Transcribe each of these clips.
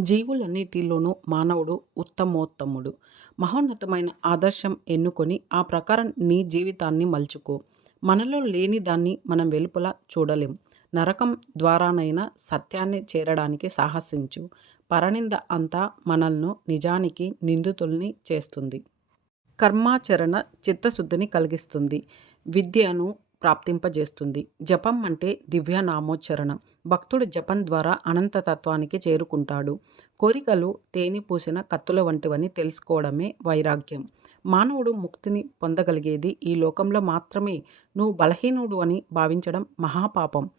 జీవులన్నిటిలోనూ మానవుడు ఉత్తమోత్తముడు. మహోన్నతమైన ఆదర్శం ఎన్నుకొని ఆ ప్రకారం నీ జీవితాన్ని మలుచుకో. మనలో లేని దాన్ని మనం వెలుపల చూడలేం. నరకం ద్వారానైనా సత్యాన్ని చేరడానికి సాహసించు. పరనింద అంతా మనల్ని నిజానికి నిందితుల్ని చేస్తుంది. కర్మాచరణ చిత్తశుద్ధిని కలిగిస్తుంది. విద్యను ప్రాప్తింపజేస్తుంది. జపం అంటే దివ్యనామోచ్చరణ. భక్తుడు జపం ద్వారా అనంతతత్వానికి చేరుకుంటాడు. కోరికలు తేనె పూసిన కత్తుల వంటివని తెలుసుకోవడమే వైరాగ్యం. మానవుడు ముక్తిని పొందగలిగేది ఈ లోకంలో మాత్రమే. నువ్వు బలహీనుడు అని భావించడం మహాపాపం.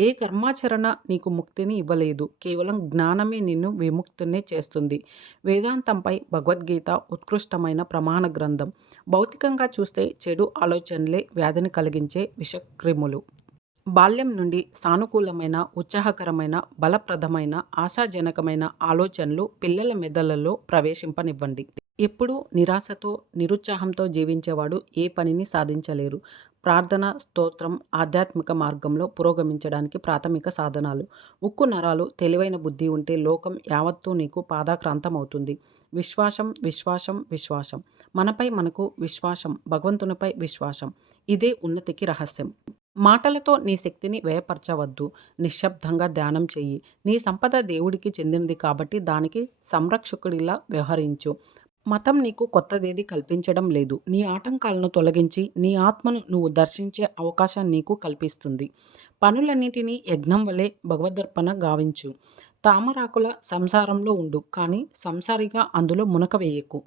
ఏ కర్మాచరణ నీకు ముక్తిని ఇవ్వలేదు. కేవలం జ్ఞానమే నిన్ను విముక్తున్నే చేస్తుంది. వేదాంతంపై భగవద్గీత ఉత్కృష్టమైన ప్రమాణ గ్రంథం. భౌతికంగా చూస్తే చెడు ఆలోచనలే వ్యాధిని కలిగించే విషక్రిములు. బాల్యం నుండి సానుకూలమైన, ఉత్సాహకరమైన, బలప్రదమైన, ఆశాజనకమైన ఆలోచనలు పిల్లల మెదళ్లలో ప్రవేశింపనివ్వండి. ఎప్పుడూ నిరాశతో, నిరుత్సాహంతో జీవించేవాడు ఏ పనిని సాధించలేరు. ప్రార్థన, స్తోత్రం ఆధ్యాత్మిక మార్గంలో పురోగమించడానికి ప్రాథమిక సాధనాలు. ఉక్కు నరాలు, తెలివైన బుద్ధి ఉంటే లోకం యావత్తూ నీకు పాదాక్రాంతమవుతుంది. విశ్వాసం, విశ్వాసం, విశ్వాసం. మనపై మనకు విశ్వాసం, భగవంతునిపై విశ్వాసం. ఇదే ఉన్నతికి రహస్యం. మాటలతో నీ శక్తిని వ్యయపరచవద్దు. నిశ్శబ్దంగా ధ్యానం చెయ్యి. నీ సంపద దేవుడికి చెందినది కాబట్టి దానికి సంరక్షకుడిలా వ్యవహరించు. మతం నీకు కొత్తదేది కల్పించడం లేదు. నీ ఆటంకాలను తొలగించి నీ ఆత్మను నువ్వు దర్శించే అవకాశం నీకు కల్పిస్తుంది. పనులన్నిటినీ యజ్ఞం వలె భగవదర్పణ గావించు. తామరాకుల సంసారంలో ఉండు, కానీ సంసారిగా అందులో మునక వేయకు.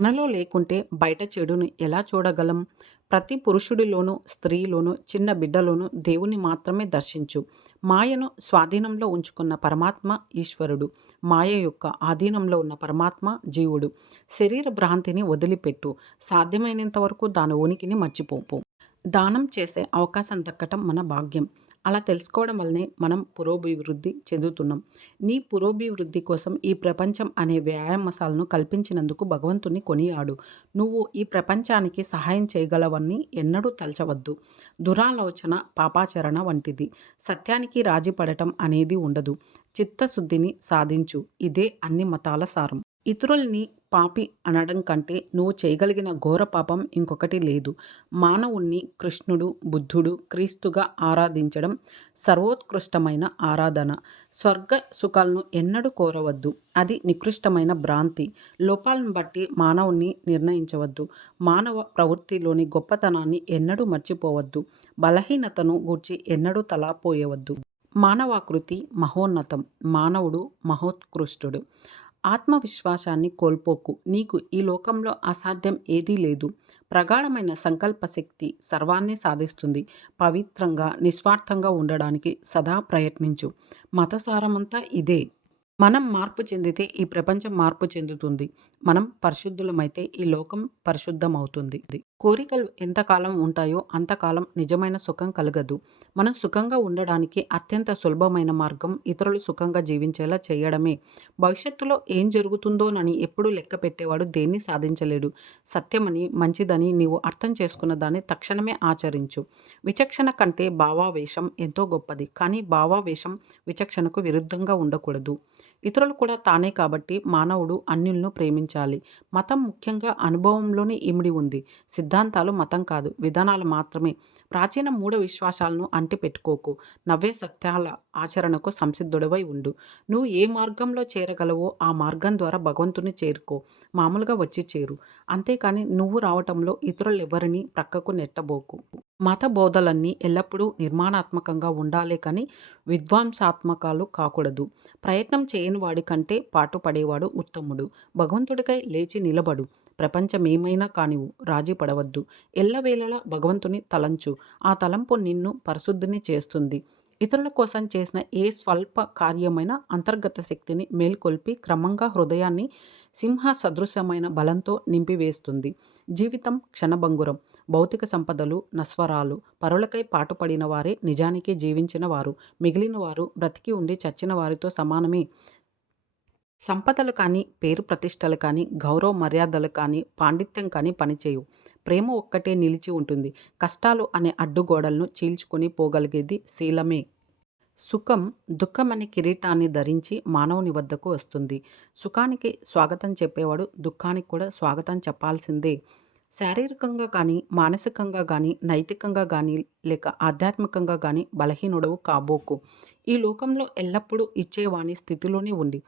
మనలో లేకుంటే బయట చెడును ఎలా చూడగలం? ప్రతి పురుషుడిలోనూ, స్త్రీలోనూ, చిన్న బిడ్డలోనూ దేవుని మాత్రమే దర్శించు. మాయను స్వాధీనంలో ఉంచుకున్న పరమాత్మ ఈశ్వరుడు. మాయ యొక్క ఆధీనంలో ఉన్న పరమాత్మ జీవుడు. శరీర భ్రాంతిని వదిలిపెట్టు. సాధ్యమైనంత వరకు దాని ఉనికిని మర్చిపోపు. దానం చేసే అవకాశం దక్కటం మన భాగ్యం. అలా తెలుసుకోవడం వల్లనే మనం పురోభివృద్ధి చెందుతున్నాం. నీ పురోభివృద్ధి కోసం ఈ ప్రపంచం అనే వ్యాయామశాలను కల్పించినందుకు భగవంతుని కొనియాడు. నువ్వు ఈ ప్రపంచానికి సహాయం చేయగలవని ఎన్నడూ తలచవద్దు. దురాలోచన పాపాచరణ వంటిది. సత్యానికి రాజీ పడటం అనేది ఉండదు. చిత్తశుద్ధిని సాధించు. ఇదే అన్ని మతాల సారం. ఇతరుల్ని పాపి అనడం కంటే నువ్వు చేయగలిగిన ఘోర పాపం ఇంకొకటి లేదు. మానవుణ్ణి కృష్ణుడు, బుద్ధుడు, క్రీస్తుగా ఆరాధించడం సర్వోత్కృష్టమైన ఆరాధన. స్వర్గ సుఖాలను ఎన్నడూ కోరవద్దు. అది నికృష్టమైన భ్రాంతి. లోపాలను బట్టి మానవుణ్ణి నిర్ణయించవద్దు. మానవ ప్రవృత్తిలోని గొప్పతనాన్ని ఎన్నడూ మర్చిపోవద్దు. బలహీనతను గూర్చి ఎన్నడూ తలాపోయవద్దు. మానవాకృతి మహోన్నతం. మానవుడు మహోత్కృష్టుడు. ఆత్మవిశ్వాసాన్ని కోల్పోకు. నీకు ఈ లోకంలో అసాధ్యం ఏదీ లేదు. ప్రగాఢమైన సంకల్ప శక్తి సర్వాన్ని సాధిస్తుంది. పవిత్రంగా, నిస్వార్థంగా ఉండడానికి సదా ప్రయత్నించు. మతసారమంతా ఇదే. మనం మార్పు చెందితే ఈ ప్రపంచం మార్పు చెందుతుంది. మనం పరిశుద్ధులమైతే ఈ లోకం పరిశుద్ధమవుతుంది. కోరికలు ఎంతకాలం ఉంటాయో అంతకాలం నిజమైన సుఖం కలగదు. మనం సుఖంగా ఉండడానికి అత్యంత సులభమైన మార్గం ఇతరులు సుఖంగా జీవించేలా చేయడమే. భవిష్యత్తులో ఏం జరుగుతుందోనని ఎప్పుడూ లెక్క పెట్టేవాడు దేన్ని సాధించలేడు. సత్యమని, మంచిదని నీవు అర్థం చేసుకున్న దాన్ని తక్షణమే ఆచరించు. విచక్షణ కంటే భావావేశం ఎంతో గొప్పది. కానీ భావావేశం విచక్షణకు విరుద్ధంగా ఉండకూడదు. ఇతరులు కూడా తానే కాబట్టి మానవుడు అన్యులను ప్రేమించాలి. మతం ముఖ్యంగా అనుభవంలోనే ఇమిడి ఉంది. సిద్ధాంతాలు మతం కాదు, విధానాలు మాత్రమే. ప్రాచీన మూఢ విశ్వాసాలను అంటిపెట్టుకోకు. నవ్వే సత్యాల ఆచరణకు సంసిద్ధుడవై ఉండు. నువ్వు ఏ మార్గంలో చేరగలవో ఆ మార్గం ద్వారా భగవంతుని చేరుకో. మామూలుగా వచ్చి చేరు. అంతేకాని నువ్వు రావటంలో ఇతరులెవ్వరినీ ప్రక్కకు నెట్టబోకు. మత బోధలన్నీ ఎల్లప్పుడూ నిర్మాణాత్మకంగా ఉండాలే కానీ విధ్వంసాత్మకాలు కాకూడదు. ప్రయత్నం చేయని వాడి కంటే పాటుపడేవాడు ఉత్తముడు. భగవంతుడికై లేచి నిలబడు. ప్రపంచమేమైనా కానివ్వు, రాజీ పడవద్దు. ఎల్లవేళలా భగవంతుని తలంచు. ఆ తలంపు నిన్ను పరిశుద్ధిని చేస్తుంది. ఇతరుల కోసం చేసిన ఏ స్వల్ప కార్యమైన అంతర్గత శక్తిని మేల్కొల్పి క్రమంగా హృదయాన్ని సింహ సదృశమైన బలంతో నింపివేస్తుంది. జీవితం క్షణభంగురం. భౌతిక సంపదలు నశ్వరాలు. పరులకై పాటుపడిన వారే నిజానికి జీవించిన వారు. మిగిలిన వారు బ్రతికి ఉండి చచ్చిన వారితో సమానమే. సంపదలు కానీ, పేరు ప్రతిష్టలు కానీ, గౌరవ మర్యాదలు కానీ, పాండిత్యం కానీ పనిచేయవు. ప్రేమ ఒక్కటే నిలిచి ఉంటుంది. కష్టాలు అనే అడ్డుగోడలను చీల్చుకొని పోగలిగేది శీలమే. సుఖం దుఃఖమనే కిరీటాన్ని ధరించి మానవుని వద్దకు వస్తుంది. సుఖానికి స్వాగతం చెప్పేవాడు దుఃఖానికి కూడా స్వాగతం చెప్పాల్సిందే. శారీరకంగా కానీ, మానసికంగా గానీ, నైతికంగా గానీ, లేక ఆధ్యాత్మికంగా గానీ బలహీనుడవు కాబోకు. ఈ లోకంలో ఎల్లప్పుడూ ఇచ్చేవాని స్థితిలోనే ఉండి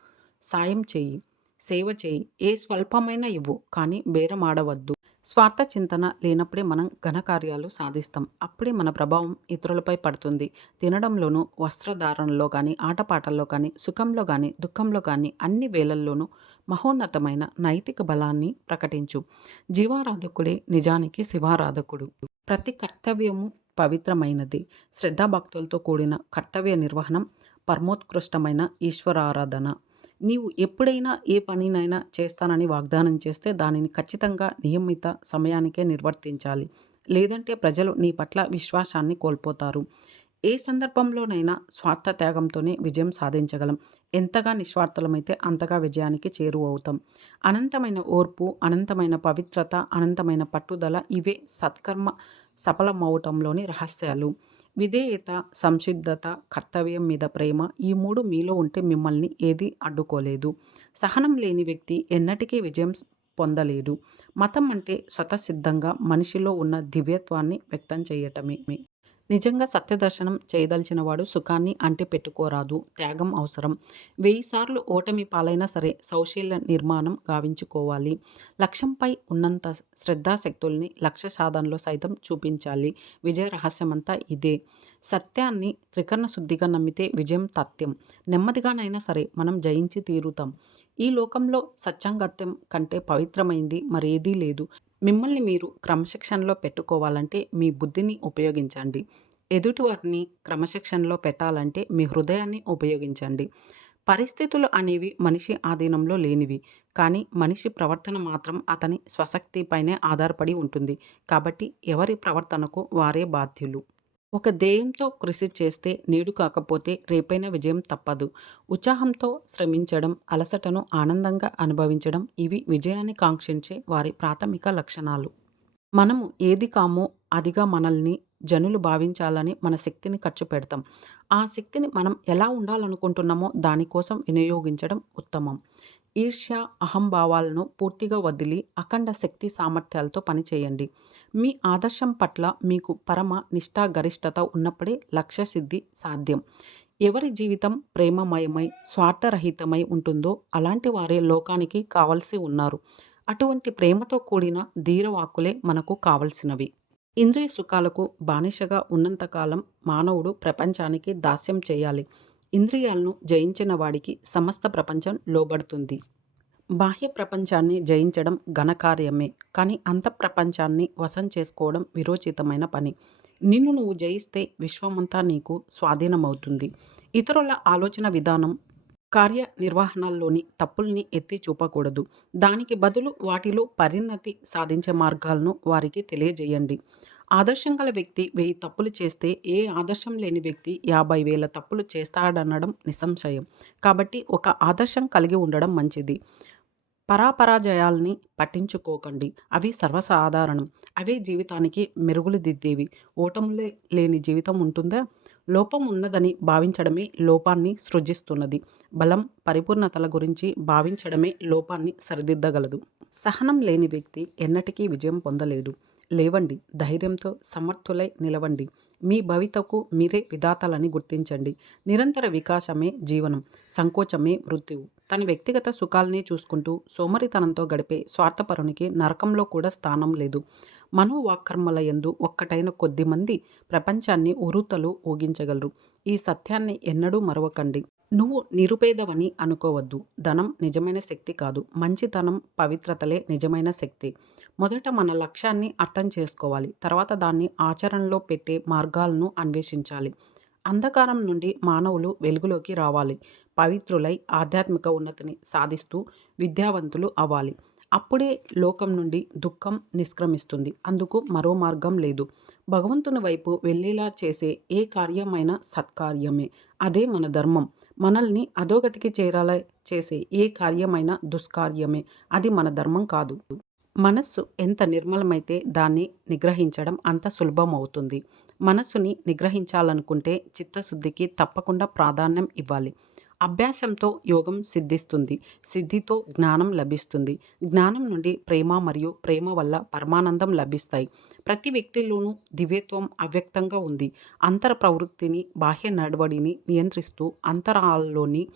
సాయం చెయ్యి, సేవ చెయ్యి, ఏ స్వల్పమైనా ఇవ్వు, కానీ బేరమాడవద్దు. స్వార్థ చింతన లేనప్పుడే మనం ఘనకార్యాలు సాధిస్తాం. అప్పుడే మన ప్రభావం ఇతరులపై పడుతుంది. తినడంలోనూ, వస్త్రధారణలో కానీ, ఆటపాటల్లో కానీ, సుఖంలో కానీ, దుఃఖంలో కానీ అన్ని వేళల్లోనూ మహోన్నతమైన నైతిక బలాన్ని ప్రకటించు. జీవారాధకుడే నిజానికి శివారాధకుడు. ప్రతి కర్తవ్యము పవిత్రమైనది. శ్రద్ధాభక్తులతో కూడిన కర్తవ్య నిర్వహణం పరమోత్కృష్టమైన ఈశ్వరారాధన. నీవు ఎప్పుడైనా ఏ పనినైనా చేస్తానని వాగ్దానం చేస్తే దానిని ఖచ్చితంగా నియమిత సమయానికే నిర్వర్తించాలి. లేదంటే ప్రజలు నీ పట్ల విశ్వాసాన్ని కోల్పోతారు. ఏ సందర్భంలోనైనా స్వార్థ త్యాగంతోనే విజయం సాధించగలం. ఎంతగా నిస్వార్థలమైతే అంతగా విజయానికి చేరువవుతాం. అనంతమైన ఓర్పు, అనంతమైన పవిత్రత, అనంతమైన పట్టుదల ఇవే సత్కర్మ సఫలమవటంలోని రహస్యాలు. విధేయత, సంసిద్ధత, కర్తవ్యం మీద ప్రేమ ఈ మూడు మీలో ఉంటే మిమ్మల్ని ఏదీ అడ్డుకోలేదు. సహనం లేని వ్యక్తి ఎన్నటికీ విజయం పొందలేడు. మతం అంటే స్వతసిద్ధంగా మనిషిలో ఉన్న దివ్యత్వాన్ని వ్యక్తం చేయటమే. నిజంగా సత్యదర్శనం చేయదలిచినవాడు సుఖాన్ని అంటి పెట్టుకోరాదు. త్యాగం అవసరం. 1000 సార్లు ఓటమి పాలైనా సరే సౌశీల్య నిర్మాణం గావించుకోవాలి. లక్ష్యంపై ఉన్నంత శ్రద్ధాశక్తుల్ని లక్ష్య సాధనలో సైతం చూపించాలి. విజయ రహస్యమంతా ఇదే. సత్యాన్ని త్రికరణ శుద్ధిగా నమ్మితే విజయం తథ్యం. నెమ్మదిగానైనా సరే మనం జయించి తీరుతాం. ఈ లోకంలో సత్యాంగత్యం కంటే పవిత్రమైంది మరేదీ లేదు. మిమ్మల్ని మీరు క్రమశిక్షణలో పెట్టుకోవాలంటే మీ బుద్ధిని ఉపయోగించండి. ఎదుటివారిని క్రమశిక్షణలో పెట్టాలంటే మీ హృదయాన్ని ఉపయోగించండి. పరిస్థితులు అనేవి మనిషి ఆధీనంలో లేనివి. కానీ మనిషి ప్రవర్తన మాత్రం అతని స్వశక్తిపైనే ఆధారపడి ఉంటుంది. కాబట్టి ఎవరి ప్రవర్తనకు వారే బాధ్యులు. ఒక ధ్యేయంతో కృషి చేస్తే నేడు కాకపోతే రేపైనా విజయం తప్పదు. ఉత్సాహంతో శ్రమించడం, అలసటను ఆనందంగా అనుభవించడం ఇవి విజయాన్ని కాంక్షించే వారి ప్రాథమిక లక్షణాలు. మనము ఏది కామో అదిగా మనల్ని జనులు భావించాలని మన శక్తిని ఖర్చు పెడతాం. ఆ శక్తిని మనం ఎలా ఉండాలనుకుంటున్నామో దానికోసం వినియోగించడం ఉత్తమం. ఈర్ష్య, అహంభావాలను పూర్తిగా వదిలి అఖండ శక్తి సామర్థ్యాలతో పనిచేయండి. మీ ఆదర్శం పట్ల మీకు పరమ నిష్ఠాగరిష్టత ఉన్నప్పుడే లక్ష్య సిద్ధి సాధ్యం. ఎవరి జీవితం ప్రేమమయమై స్వార్థరహితమై ఉంటుందో అలాంటి వారే లోకానికి కావలసి ఉన్నారు. అటువంటి ప్రేమతో కూడిన ధీరవాక్కులే మనకు కావలసినవి. ఇంద్రియ సుఖాలకు బానిసగా ఉన్నంతకాలం మానవుడు ప్రపంచానికి దాస్యం చేయాలి. ఇంద్రియాలను జయించిన వాడికి సమస్త ప్రపంచం లోబడుతుంది. బాహ్య ప్రపంచాన్ని జయించడం ఘనకార్యమే, కానీ అంతఃప్రపంచాన్ని వశం చేసుకోవడం విరోచితమైన పని. నిన్ను నువ్వు జయిస్తే విశ్వమంతా నీకు స్వాధీనమవుతుంది. ఇతరుల ఆలోచన విధానం, కార్యనిర్వహణల్లోని తప్పుల్ని ఎత్తి చూపకూడదు. దానికి బదులు వాటిలో పరిణతి సాధించే మార్గాలను వారికి తెలియజేయండి. ఆదర్శం గల వ్యక్తి 1000 తప్పులు చేస్తే ఏ ఆదర్శం లేని వ్యక్తి 50,000 తప్పులు చేస్తాడనడం నిస్సంశయం. కాబట్టి ఒక ఆదర్శం కలిగి ఉండడం మంచిది. పరాపరాజయాల్ని పట్టించుకోకండి. అవి సర్వసాధారణం. అవే జీవితానికి మెరుగులు దిద్దేవి. ఓటములే లేని జీవితం ఉంటుందా? లోపం ఉన్నదని భావించడమే లోపాన్ని సృజిస్తున్నది. బలం, పరిపూర్ణతల గురించి భావించడమే లోపాన్ని సరిదిద్దగలదు. సహనం లేని వ్యక్తి ఎన్నటికీ విజయం పొందలేడు. లేవండి, ధైర్యంతో సమర్థులై నిలవండి. మీ భవితకు మీరే విధాతలని గుర్తించండి. నిరంతర వికాసమే జీవనం, సంకోచమే మృత్యువు. తన వ్యక్తిగత సుఖాల్ని చూసుకుంటూ సోమరితనంతో గడిపే స్వార్థపరునికి నరకంలో కూడా స్థానం లేదు. మనోవాక్కర్మల యందు ఒక్కటైన కొద్దిమంది ప్రపంచాన్ని ఉరుతలు ఊగించగలరు. ఈ సత్యాన్ని ఎన్నడూ మరవకండి. నువ్వు నిరుపేదవని అనుకోవద్దు. ధనం నిజమైన శక్తి కాదు. మంచితనం, పవిత్రతలే నిజమైన శక్తి. మొదట మన లక్ష్యాన్ని అర్థం చేసుకోవాలి. తర్వాత దాన్ని ఆచరణలో పెట్టే మార్గాలను అన్వేషించాలి. అంధకారం నుండి మానవులు వెలుగులోకి రావాలి. పవిత్రులై ఆధ్యాత్మిక ఉన్నతిని సాధిస్తూ విద్యావంతులు అవ్వాలి. అప్పుడే లోకం నుండి దుఃఖం నిష్క్రమిస్తుంది. అందుకు మరో మార్గం లేదు. భగవంతుని వైపు వెళ్ళేలా చేసే ఏ కార్యమైనా సత్కార్యమే. అదే మన ధర్మం. మనల్ని అధోగతికి చేరేలా చేసే ఏ కార్యమైనా దుష్కార్యమే. అది మన ధర్మం కాదు. మనస్సు ఎంత నిర్మలమైతే దాన్ని నిగ్రహించడం అంత సులభమవుతుంది. మనస్సుని నిగ్రహించాలనుకుంటే చిత్తశుద్ధికి తప్పకుండా ప్రాధాన్యం ఇవ్వాలి. అభ్యాసంతో యోగం సిద్ధిస్తుంది. సిద్ధితో జ్ఞానం లభిస్తుంది. జ్ఞానం నుండి ప్రేమ మరియు ప్రేమ వల్ల పరమానందం లభిస్తాయి. ప్రతి వ్యక్తిలోనూ దివ్యత్వం అవ్యక్తంగా ఉంది. అంతర ప్రవృత్తిని, బాహ్య నడవడిని నియంత్రిస్తూ అంతరాల్లోని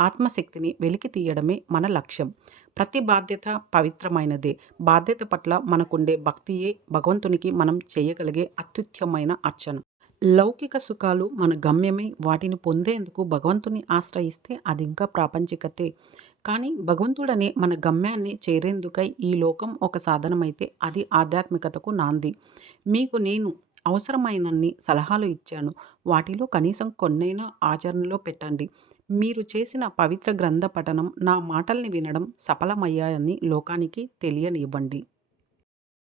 ఆత్మశక్తిని వెలికి తీయడమే మన లక్ష్యం. ప్రతి బాధ్యత పవిత్రమైనదే. బాధ్యత పట్ల మనకుండే భక్తియే భగవంతునికి మనం చేయగలిగే అత్యుత్తమైన అర్చన. లౌకిక సుఖాలు మన గమ్యమై వాటిని పొందేందుకు భగవంతుని ఆశ్రయిస్తే అది ఇంకా ప్రాపంచికతే. కానీ భగవంతుడనే మన గమ్యాన్ని చేరేందుకై ఈ లోకం ఒక సాధనమైతే అది ఆధ్యాత్మికతకు నాంది. మీకు నేను అవసరమైనన్ని సలహాలు ఇచ్చాను. వాటిలో కనీసం కొన్నైనా ఆచరణలో పెట్టండి. మీరు చేసిన పవిత్ర గ్రంథ పఠనం, నా మాటల్ని వినడం సఫలమయ్యాయని లోకానికి తెలియనివ్వండి.